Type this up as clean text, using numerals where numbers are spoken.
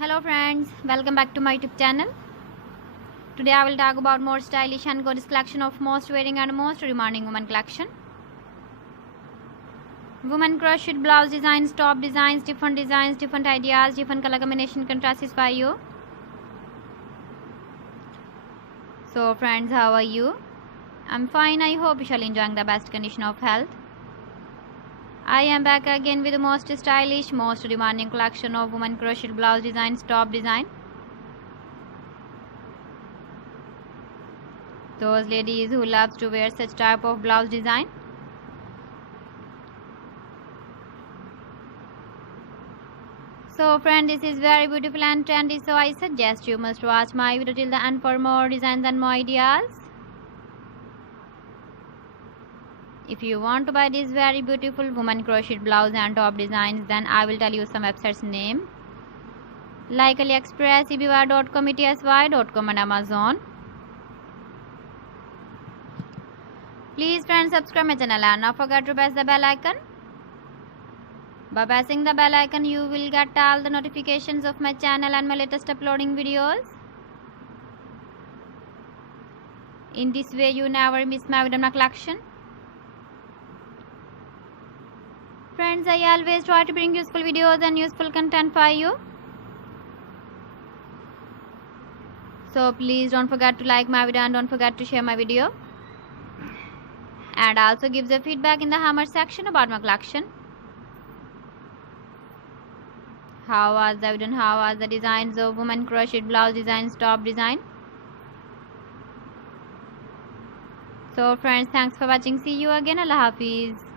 Hello friends, welcome back to my YouTube channel. Today I will talk about more stylish and gorgeous collection of most wearing and most demanding women collection. Women crocheted blouse designs, top designs, different ideas, different color combination contrasts for you. So friends, how are you? I'm fine. I hope you shall enjoying the best condition of health. I am back again with the most stylish, most demanding collection of women crocheted blouse designs, top design. Those ladies who loves to wear such type of blouse design. So friend, this is very beautiful and trendy, so I suggest you must watch my video till the end for more designs and more ideas. If you want to buy this very beautiful woman crocheted blouse and top designs, then I will tell you some websites name like AliExpress, eBay.com, ETSY.com and Amazon. Please friends, subscribe my channel and not forget to press the bell icon. By pressing the bell icon, you will get all the notifications of my channel and my latest uploading videos. In this way, you never miss my video collection. Friends, I always try to bring useful videos and useful content for you. So please don't forget to like my video and don't forget to share my video. And also give the feedback in the hammer section about my collection. How was the video and how was the designs of women crocheted blouse designs, top design. So friends, thanks for watching. See you again. Allah Hafiz.